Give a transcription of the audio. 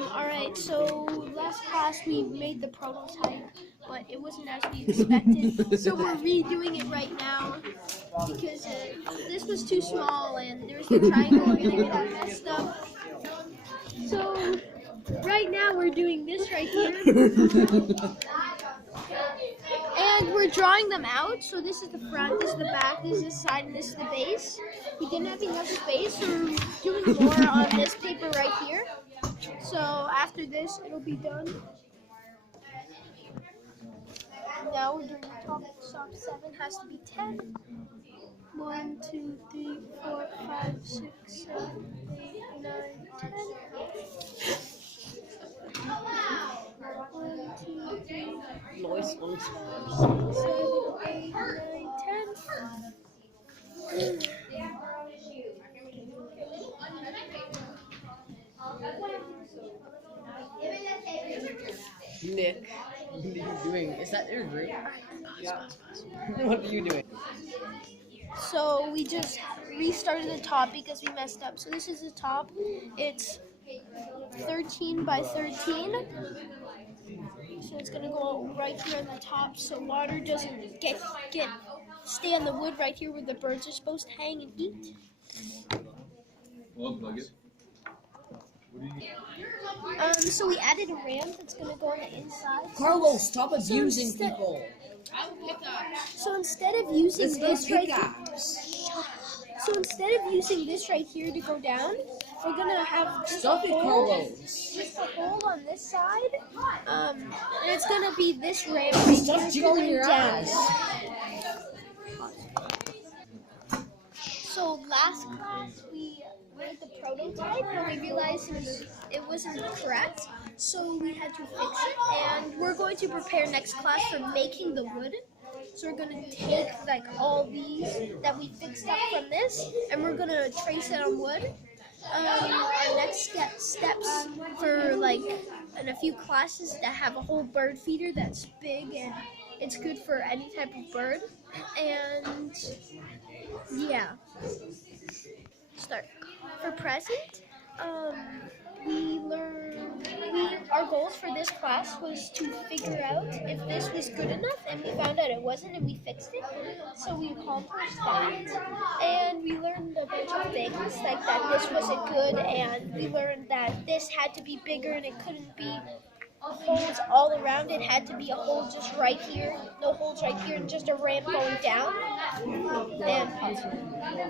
Alright, so last class we made the prototype, but it wasn't as we expected, so we're redoing it right now, because this was too small, and there's the triangle, we're gonna get that messed up. So, right now we're doing this right here, and we're drawing them out, so this is the front, this is the back, this is the side, and this is the base. We didn't have enough space, so we're doing more on this paper right here. So after this, it'll be done. Now we're doing the top. Stop 7 has to be 10. 1, 2, 3, 4, 5, 6, 7, 8, 9, 10. 1, 2, 3, 4, 5, 6, 7, 8, 9, 10. Nick, what are you doing? Is that your group? Yeah. What are you doing? So we just restarted the top because we messed up. So this is the top. It's 13 by 13. So it's gonna go right here on the top, so water doesn't stay on the wood right here where the birds are supposed to hang and eat. So we added a ramp that's gonna go on the inside. Carlos, stop abusing people. So instead of using this right here to go down, we're gonna have just a hole on this side, and it's gonna be this ramp right here going down. So last class we made the prototype, and we realized it wasn't correct, so we had to fix it, and we're going to prepare next class for making the wood. So we're going to take like all these that we fixed up from this, and we're going to trace it on wood. Our next steps for like in a few classes that have a whole bird feeder that's big and it's good for any type of bird. And yeah, start. For present, our goals for this class was to figure out if this was good enough, and we found out it wasn't, and we fixed it. So we accomplished that, and we learned a bunch of things, like that this wasn't good, and we learned that this had to be bigger, and it couldn't be holes all around. It had to be a hole just right here, no holes right here, and just a ramp going down. And